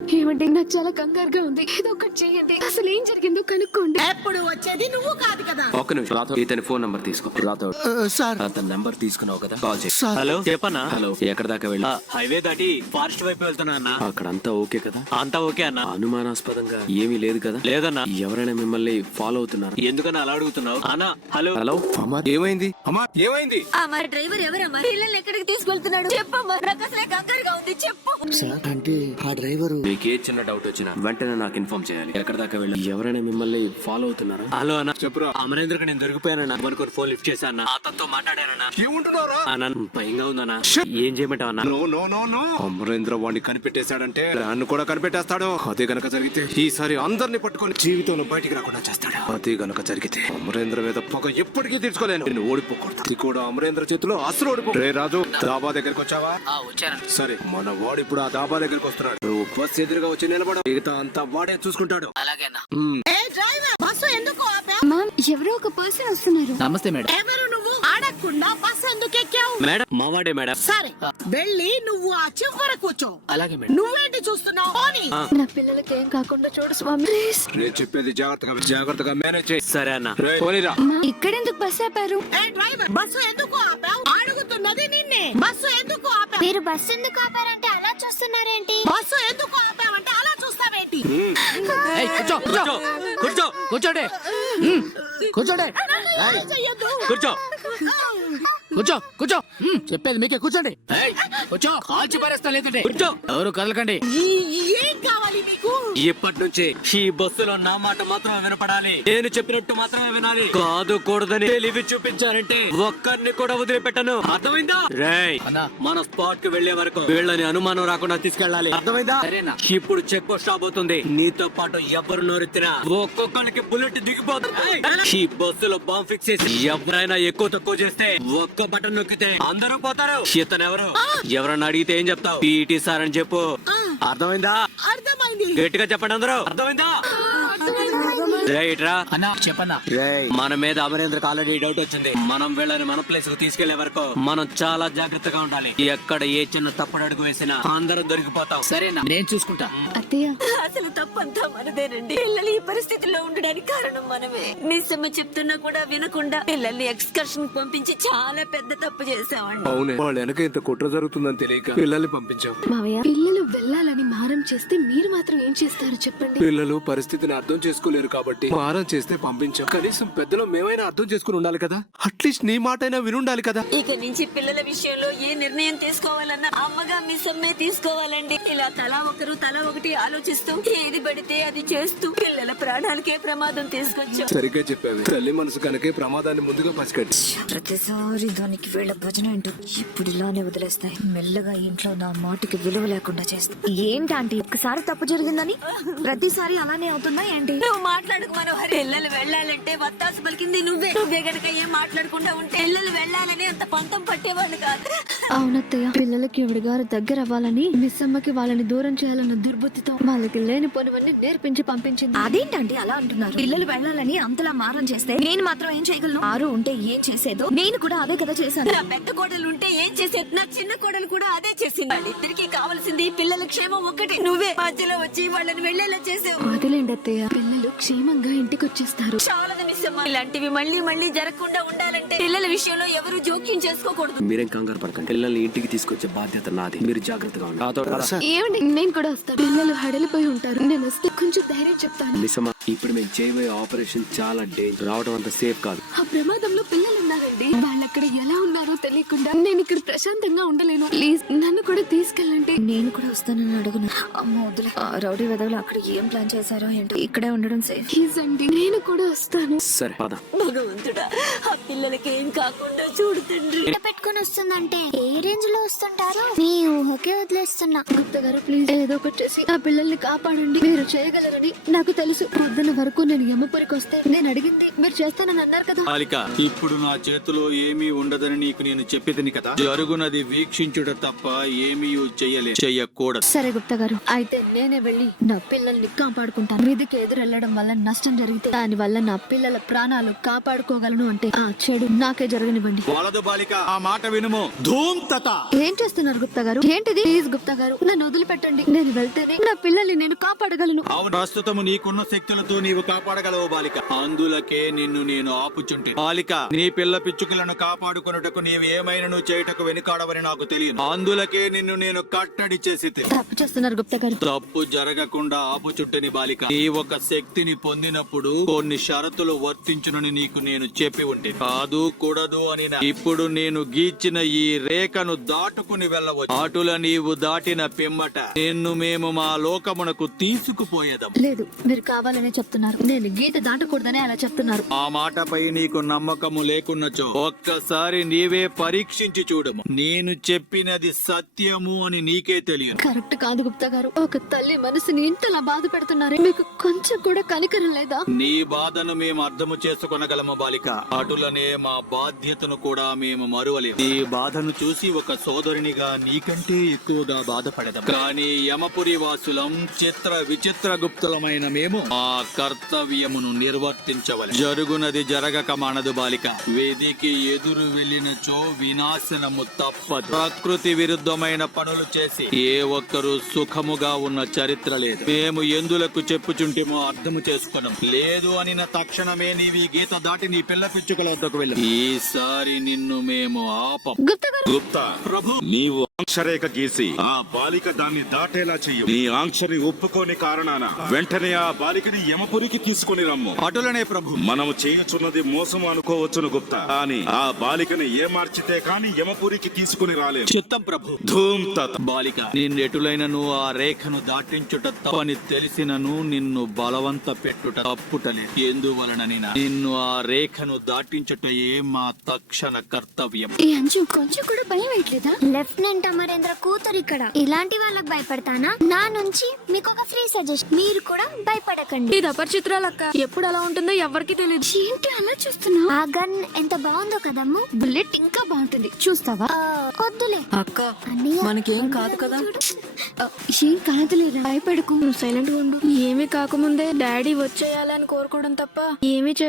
ఏమంటే నాకు చాలా కంగారుగా ఉంది, ఏదో ఒకటి చేయండి. అసలు ఏం జరిగిందో కనుక్కోండి. ఎప్పుడు వచ్చేది నువ్వు కాదు కదా. ఒక్క నిమిషం రాథోడ్, ఇతని ఫోన్ నంబర్ తీసుకో. రాథోడ్ సార్ అతని నంబర్ తీసుకున్నావు కదా, కాల్ చేయి. సార్ హలో చెప్పన్నా. హలో, ఎక్కడ దాకా వెళ్ళి? హైవే దాటి ఫారెస్ట్ వైపు వెళ్తున్నా అన్న. అక్కడంతా ఓకే కదా? అంతా ఓకే అన్న. అనుమానాస్పదంగా ఏమీ లేదు కదా? లేదన్నా. ఎవరైనా మిమ్మల్ని ఫాలో అవుతున్నారు? ఎందుకన్నా అలా అడుగుతున్నావు అన్న? హలో హలో అమ్మా ఏమైంది? అమ్మా ఏమైంది? మరి డ్రైవర్ ఎవరమ్మా? పిల్లల్ని ఎక్కడికి తీసుకెళ్తున్నాడు చెప్పమ్మా, నాకు అసలే కంగారుగా ఉంది, చెప్పు. సార్ అంటే ఆ డ్రైవరు మీకు ఏ చిన్న డౌట్ వచ్చినా వెంటనే నాకు ఇన్ఫార్మ్ చేయాలి. ఎక్కడ దాకా వెళ్ళి? ఎవరైనా మిమ్మల్ని ఫాలో అవుతున్నారా? హలో అన్న, చెప్పురా. అమరేంద్రకి నేను దొరికిపోయానన్నా. అనుకుని ఫోన్ లిఫ్ట్ చేశాను, అతనితో మాట్లాడానన్నా. ఏముంటున్నారా? అన్న భయంగా ఉందన్నా. ఏం చేయమంటావు అన్న? No no no no, Amarendra వాడిని కనిపెట్టేశాడంటే నన్ను కూడా కనిపెట్టేస్తాడు. అదే గనక జరిగితే ఈసారి అందరిని పట్టుకొని జీవితంలో బయటికి రాకుండా చేస్తాడు. అదే గనక జరిగితే అమరేంద్ర మీద పొగ ఎప్పటికీ తీర్చుకోలేను. నేను ఓడిపోకూడదు. ఇది కూడా అమరేంద్ర చేతిలో అసలు ఓడిపో. రే రాజు, దాబా దగ్గరికి వచ్చావా? వచ్చాను. సరే, మన వాడు ఇప్పుడు ఆ దాబా దగ్గరికి వస్తున్నాడు. నువ్వు బస్ ఎదురుగా వచ్చి నిలబడ, మిగతా అంతా వాడే చూసుకుంటాడు. అలాగేనా. ఏ డ్రైవర్, బస్సు ఎందుకు ఆపావు? మ్యామ్, ఎవరో ఒక పర్సన్ వస్తున్నారు. నమస్తే మేడం. ఎవరు నువ్వు? అడగకుండా బస్సు ఎందుకు ఎక్కావు? Madam మావాడే madam. సరే, వెళ్ళి నువ్వు ఆ చివర కూర్చో. అలాగే మేడం. నువ్వేంటి చూస్తున్నావు? పోనీ. నా పిల్లలకి ఏం కాకుండా చూడు స్వామి, ప్లీజ్. నేను చెప్పేది జాగ్రత్తగా మేనేజ్ చేయి. సరే అన్న. పోనీరా. ఇక్కడెందుకు బస్ ఆపారు? ఏ డ్రైవర్, బస్సు ఎందుకు ఆపావు? అడుగుతున్నది నిన్నే. బస్సు ఎందుకు ఆపావు? మీరు బస్ ఎందుకు ఆపారంటే అలా చూస్తున్నారేంటి? బస్సు ఎందుకు ఆపావంటే అలా చూస్తావేంటి? కూర్చో కూర్చోండి. కూర్చోండి, చెయ్యొద్దు. కూర్చో. కూర్చో. చెప్పేది మీకే, కూర్చోండి. కూర్చో, కాల్చి పారేస్తా లేదంటే. కూర్చో. ఎవరు కదలకండి. ఏం కావాలి నీకు? ఇప్పటి నుంచి ఈ బస్సులో నా మాట మాత్రమే వినపడాలి. నేను చెప్పినట్టు మాత్రమే వినాలి. కాదు కూడదని తెలివి చూపించారంటే ఒక్కరిని కూడా వదిలిపెట్టను. అర్థమైందా? రేయ్, అన్నా. మన స్పాట్ కి వెళ్లే వరకు వీళ్ళని అనుమానం రాకుండా తీసుకెళ్ళాలి. అర్థమైందా? సరేనా. ఇప్పుడు చెక్ పోస్ట్ రాబోతుంది. నీతో పాటు ఎవరు నోరెత్తినా ఒక్కొక్కరికి బుల్లెట్ దిగిపోతుంది. ఈ బస్సులో బాంబ్ ఫిక్స్ చేసి ఎవరైనా ఎక్కువ తక్కువ చేస్తే ఒక్క బటన్ నొక్కితే అందరూ పోతారు. ఇతను ఎవరు? ఎవరన్నా అడిగితే ఏం చెప్తావు? పీటీ సార్ అని చెప్పు. అర్థమైందా? అర్థమైంది. గట్టిగా చెప్పండి అందరూ. అర్థమైందా? రైట్ రా. అన్నా చెప్పన్నా. మన మీద అమరేంద్రకి ఆల్రెడీ డౌట్ వచ్చింది. మనం వీళ్ళని మన ప్లేస్ కు తీసుకెళ్లే వరకు మనం చాలా జాగ్రత్తగా ఉండాలి. ఎక్కడ ఏ చిన్న తప్పుడు అడుగు వేసినా అందరం దొరికిపోతాం. సరేనా, నేను చూసుకుంటా. అత్తయ్య, అసలు తప్పంతా మనదేనండి. పిల్లలు ఈ పరిస్థితిలో ఉండడానికి కారణం మనమే. నిజమే చెప్తున్నా కూడా వినకుండా పిల్లల్ని ఎక్స్కర్షన్ పంపించి చాలా పెద్ద తప్పు చేసామండి. అవునే, వాళ్ళ వెనక ఇంత కుట్ర జరుగుతుందని తెలియక పిల్లల్ని పంపించాం. మావయ్య, పిల్లలు వెళ్ళాలని మారం చేస్తే మీరు మాత్రం ఏం చేస్తారు చెప్పండి? పిల్లలు పరిస్థితిని అర్థం చేసుకోలేరు కాబట్టి మారం చేస్తే పంపించాం. కనీసం పెద్దలు మేమైనా అర్థం చేసుకుని ఉండాలి కదా. అట్లీస్ట్ నీ మాట అయినా వినుండాలి కదా. ఇక నుంచి పిల్లల విషయంలో ఏ నిర్ణయం తీసుకోవాలన్నా అమ్మగా మీ సమ్మె తీసుకోవాలండి. ఇలా తలా ఒకటి ఆలోచిస్తూ ఏది పడితే అది చేస్తూ పిల్లల ప్రాణాలకే ప్రమాదం తీసుకొచ్చాం. సరిగ్గా చెప్పావి. తల్లి మనసు కనుకే ప్రమాదాన్ని ముందుగా పసిగట్టి. ప్రతిసారి దానికి వీళ్ళ భజన ఏంటో ఇప్పుడు ఇలానే వదిలేస్తాయి. మెల్లగా ఇంట్లో నా మాటకి విలువ లేకుండా చేస్తాయి. ఏంటంటే ఒక్కసారి తప్పు జరిగిందని ప్రతిసారి అలానే అవుతుందా ఏంటి? నువ్వు మాట్లాడుకు మనోహరి. పిల్లలు వెళ్ళాలంటే వత్తాసు పలికింది నువ్వే గనక ఏం మాట్లాడకుండా ఉంటే పిల్లలు వెళ్ళాలని అంత పంతం పట్టేవాళ్ళు కాదు. అవునత్తయ్య, పిల్లలకి ఎవడిగారు దగ్గర అవ్వాలని మిస్సమ్మకి వాళ్ళని దూరం చేయాలన్న దుర్బుద్ధితో వాళ్ళకి లేని పోనివన్నీ నేర్పించి పంపించింది. అదేంటండి అలా అంటున్నారు? పిల్లలు వెళ్ళాలని అంతలా మారం చేస్తే నేను మాత్రం ఏం చేయగలను? ఆరు ఉంటే ఏం చేసేదో నేను కూడా అదే కదా చేశాను. నా పెద్ద కోడలు ఉంటే ఏం చేసేది, నా చిన్న కోడలు కూడా అదే చేసింది. వాళ్ళిద్దరికి కావాల్సింది పిల్లల క్షేమం ఒక్కటి. నువ్వే మధ్యలో వచ్చి వాళ్ళని వెళ్ళేలా చేసావు. వదిలేండి అత్తయ్య, పిల్లలు క్షేమంగా ఇంటికి వచ్చేస్తారు. చాలా మిస్సమ్మ. ఇలాంటివి మళ్ళీ జరగకుండా ఉండాలంటే పిల్లల విషయంలో ఎవరు జోక్యం చేసుకోకూడదు. మీరేం కంగారు పడకండి. పిల్లల్ని ఇంటికి తీసుకొచ్చే బాధ్యత నాది. మీరు జాగ్రత్తగా ఉండండి. ఏమండి, నేను కూడా వస్తాను. పిల్లలు హడలిపోయి ఉంటారు, నేను వస్తే కొంచెం ధైర్యం చెప్తాను. నిజమా? ఇప్పుడు మేము చేయబోయే ఆపరేషన్ చాలా డేంజర్. రావడం అంత సేఫ్ కాదు. ఆ ప్రమాదంలో పిల్లలు ఉన్నారండి. వాళ్ళు అక్కడ ఎలా ఉన్నారో తెలియకుండా నేను ఇక్కడ ప్రశాంతంగా ఉండలేను. ప్లీజ్ నన్ను కూడా తీసుకెళ్ళండి. నేను కూడా వస్తానని అడుగును. అమ్మ వద్దులే, ఆ రౌడీ వెదవులు అక్కడ ఏం ప్లాన్ చేశారో ఏంటో. ఇక్కడే ఉండడం సేఫ్. ప్లీజ్ అండి, నేను కూడా వస్తాను. సరే పద. భగవంతుడా, ఆ పిల్లలకి ఏం కాకుండా చూడు తండ్రి. పెట్టుకుని వస్తుందంటే ఏ రేంజ్ లో వస్తుంటారో నీ ఊహకే వదిలేస్తున్నా. గుప్త గారు, ప్లీజ్ ఏదో ఒకటి చేసి ఆ పిల్లల్ని కాపాడండి. మీరు చేయగలరని నాకు తెలుసు. వరదల వరకు నేను యమపురికి వస్తే నేను అడిగింది మీరు చేస్తానని అన్నారు కదా. బాలిక, ఇప్పుడు నా చేతిలో ఏమీ ఉండదని నీకు నేను చెప్పేదని కదా. జరుగునది వీక్షించుట తప్ప ఏమీ చెయ్యకూడదు. సరే గుప్తా గారు, అయితే నేనే వెళ్ళి నా పిల్లల్ని కాపాడుకుంటాను. మీదికి ఎదురెళ్లడం వల్ల నష్టం జరిగితే దాని వల్ల నా పిల్లల ప్రాణాలు కాపాడుకోగలను అంటే ఆ చెడు నాకే జరగనివ్వండి. వలదు బాలిక, ఆ మాట వినుము. ధూమ్ తత. ఏం చేస్తున్నారు గుప్తా గారు? ఏంటిది? ప్లీజ్ గుప్తా గారు, నన్ను వదిలిపెట్టండి. నేను వెళ్తేనే నా పిల్లల్ని నేను కాపాడగలను. అవును, ప్రస్తుతము నీకున్న శక్తులతో నీవు కాపాడగలవు బాలిక. అందులకే నిన్ను నేను ఆపుచుంటే. బాలిక, నీ పిల్ల పిచ్చుకలను కాపాడుకొనుటకు నీవు ఏమైనా చేయుటకు వెనుకాడవని నాకు తెలియదు. అందులకే నిన్ను నేను కట్టడి చేసి తప్పు చేస్తున్నారు గుప్తా గారు. తప్పు జరగకుండా ఆపుచుంటని బాలిక. నీ ఒక శక్తిని పొందినప్పుడు కొన్ని షరతులు వర్తించునని నీకు నేను చెప్పి ఉంటే కాదు కూడదు అని. ఇప్పుడు నేను గీచిన ఈ రేఖను దాటుకుని వెళ్ళవచ్చు. అటుల నీవు దాటిన పిమ్మట నిన్ను మేము మా లోకమునకు తీసుకుపోయేదాం. లేదు, మీరు కావాలనే చెప్తున్నారు. నేను గీత దాటకూడదని అలా చెప్తున్నారు. ఆ మాటపై నీకు నమ్మకము లేకున్నచో ఒక్కసారి నీవే పరీక్షించి చూడము. నేను చెప్పినది సత్యము అని నీకే తెలియదు. కరెక్ట్ కాదు గుప్తా గారు. ఒక తల్లి మనసుని ఇంతలా బాధ పెడుతున్నారు. మీకు కొంచెం కూడా కనికరం లేదా? నీ బాధను మేము అర్థము చేసుకొనగలము బాలిక. అటులనే మా బాధ్యతను కూడా మేము మరువలేదు. ఈ బాధను చూసి ఒక సోదరునిగా నీకంటే ఎక్కువగా బాధపడదాం. కానీ యమపురి వాసులం చిత్ర విచిత్ర గుప్తులమైన మేము ఆ కర్తవ్యమును నిర్వర్తించవలె. జరుగునది జరగక మానదు బాలిక. వేదికి ఎదురు వెళ్ళినచో వినాశనము తప్పదు. ప్రకృతి విరుద్ధమైన పనులు చేసి ఏ ఒక్కరూ సుఖముగా ఉన్న చరిత్ర లేదు. మేము ఎందులకు చెప్పుచుంటేమో అర్థము చేసుకున్నాం. లేదు అనిన తక్షణమే నీవి గీత దాటి నీ పిల్ల పిచ్చుకల వద్దకు వెళ్ళి ఈసారి నిన్ను మేము ఆపం. గుప్తా గారు, గుప్తా ప్రభు, నీవు ఆంక్షరేఖ గీసి ఆ బాలిక దాన్ని దాటేలా చెయ్యు. నీ ఆంక్షని ఒప్పుకోని కారణాన వెంటనే ఆ బాలికని యమపురికి తీసుకుని రమ్ము. అటులనే ప్రభు. మనము చేయుచున్నది మోసం అనుకోవచ్చును గుప్తా, కానీ ఆ బాలికని ఏమార్చితే కాని యమపురికి తీసుకుని రాలేదు. చిత్తం ప్రభు. ధూమ్ తత. బాలిక, నిన్నెటులైనను ఆ రేఖను దాటించుట తప్పని తెలిసినను నిన్ను బలవంత పెట్టుట తప్పుటలేదు. ఎందువలనని నిన్ను ఆ రేఖను దాటించుటయే మా తక్షణ కర్తవ్యం. ఈ అంజు కొంచెం కూడా భయం వేయట్లేదా? లెఫ్టినెంట్ అమరేంద్ర కూతురు ఇక్కడ. ఇలాంటి వాళ్ళకి భయపడతానా? నా నుంచి మీకు ఒక ఫ్రీ సజెషన్, మీరు కూడా భయపడకండి. ఇది అపరిచిత్రాలక్క. ఎప్పుడు అలా ఉంటుందో ఎవరికి తెలియదు. ఏంటి అలా చూస్తున్నా? ఆ గన్ ఎంత బాగుందో కదమ్ము. బుల్లెట్ ఇంకా బాగుంటుంది, చూస్తావా? వద్దులే అక్క, అన్నయ్య. మనకేం కాదు కదా? ఏం కాదులేరా, భయపడకు. నువ్వు సైలెంట్ గా ఉండు. ఏమీ కాకముందే డాడీ వచ్చేయాలని కోరుకోవడం తప్ప ఏమీ